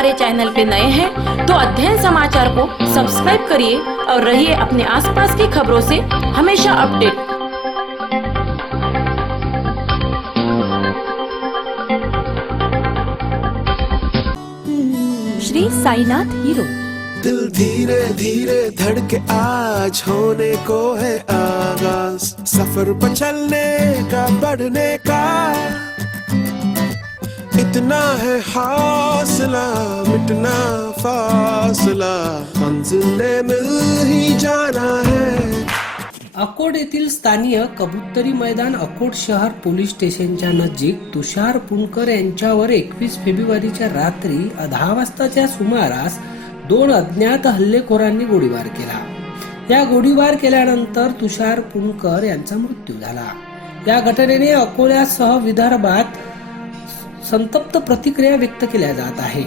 हमारे चैनल पे नए हैं तो अध्ययन समाचार को सब्सक्राइब करिए और रहिए अपने आसपास की खबरों से हमेशा अपडेट। श्री साईनाथ हीरो। दिल धीरे धीरे धड़के आज होने को है आगाज, सफर पर चलने का बढ़ने का इतना है हौसला, मिटना फासला, मंजिल ने मिल ही जाना है। अकोट येथील स्थानीय कबुतरी मैदान अकोट शहर पोलीस स्टेशनच्या नजीक तुषार पुणकर यांच्यावर 21 फेब्रुवारीच्या रात्री 10 वाजताच्या सुमारास 2 अज्ञात हल्लेखोरांनी गोळीबार केला। या गोळीबार केल्यानंतर तुषार पुणकर यांचा मृत्यू झाला। या घटनेने अकोल्यासह विदर्भात संतप्त प्रतिक्रिया व्यक्त केल्या जात आहे।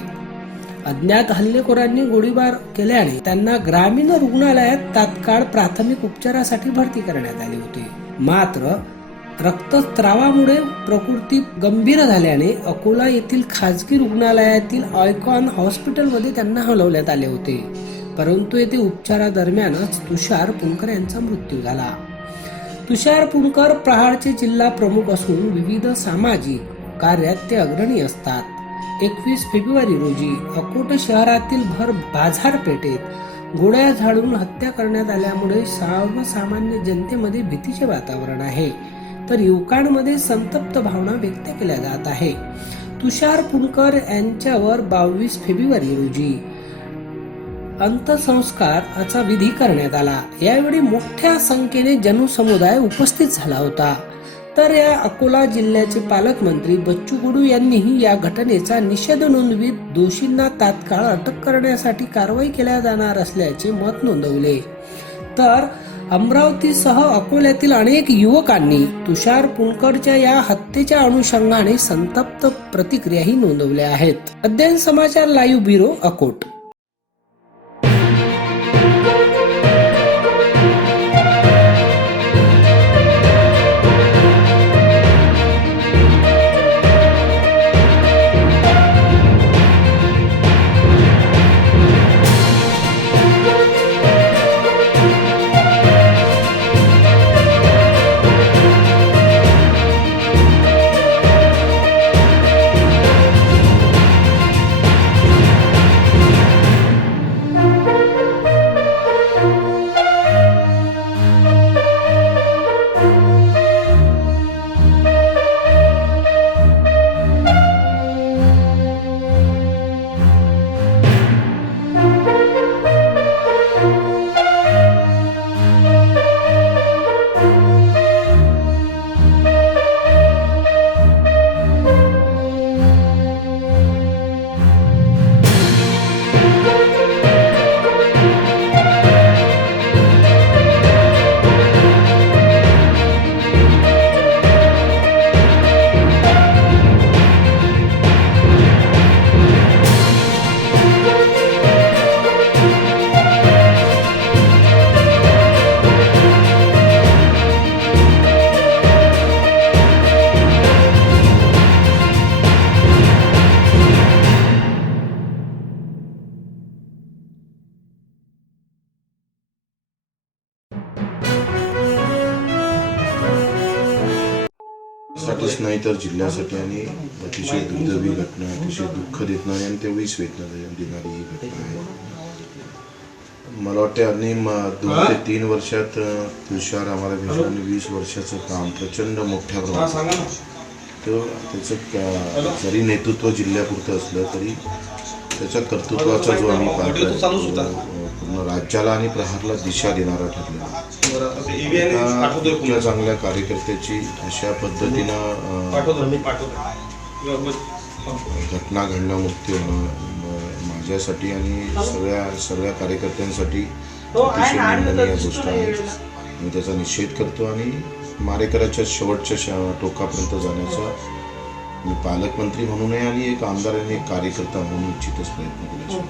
अज्ञात हल्लेखोरांनी गोळीबार केल्याने त्यांना ग्रामीण रुग्णालयात तात्काळ प्राथमिक उपचारासाठी भरती करण्यात आले होते। मात्र रक्तस्रावामुळे प्रकृती गंभीर झाल्याने अकोला येथील खाजगी रुग्णालयातील आयकॉन हॉस्पिटलमध्ये त्यांना हलवण्यात आले होते, परंतु येथे उपचारादरम्यानच तुषार पुणकर यांचा मृत्यू झाला। तुषार पुणकर प्रहारचे जिल्हा प्रमुख असून विविध सामाजिक कार्यात ते अग्रणी असतात। 21 फेब्रुवारी रोजी अकोट शहरातील भर बाजारपेठेत गोळ्या झाडून हत्या करण्यात आल्यामुळे सर्वसामान्य जनतेमध्ये भीतीचे वातावरण आहे, तर युवकांमध्ये संतप्त भावना व्यक्त केल्या जात आहे। तुषार पुणकर यांच्यावर 22 फेब्रुवारी रोजी अंत्यसंस्काराचा विधी करण्यात आला। यावेळी मोठ्या संख्येने जनसमुदाय उपस्थित झाला होता। तर या अकोला जिल्ह्याचे पालकमंत्री बच्चू कडू यांनीही या घटनेचा निषेध नोंदवित दोषींना तात्काळ अटक करण्यासाठी कारवाई केल्या जाणार असल्याचे मत नोंदवले। तर अमरावतीसह अकोल्यातील अनेक युवकांनी तुषार पुणकरच्या या हत्येच्या अनुषंगाने संतप्त प्रतिक्रियाही नोंदवल्या आहेत। अध्ययन समाचार लाईव्ह ब्युरो अकोट। साठीच नाही तर जिल्ह्यासाठी आणि अतिशय दुर्दैवी घटना, अतिशय दुःख देणारी आणि तेवढीच वेदना देणारी ही घटना आहे। मला वाटते आणि 2 ते 3 वर्षात तुषार आम्हाला भेटला आणि 20 वर्षाचं काम प्रचंड मोठ्या प्रमाणात, तर त्याचं जरी नेतृत्व जिल्ह्यापुरतं असलं तरी त्याच्या कर्तृत्वाचा जो आम्ही पाहतो पूर्ण राज्याला आणि प्रहारला दिशा देणारा ठरलेला चांगल्या कार्यकर्त्याची अशा पद्धतीनं घटना घडणं मुक्ती होणं माझ्यासाठी आणि सगळ्या कार्यकर्त्यांसाठी अतिशय निंदनीय गोष्ट आहे। मी त्याचा निषेध करतो आणि मारेकऱ्याच्या शेवटच्या टोकापर्यंत जाण्याचा मी पालकमंत्री म्हणूनही आणि एक आमदार आणि एक कार्यकर्ता म्हणून इच्छितच प्रयत्न केला।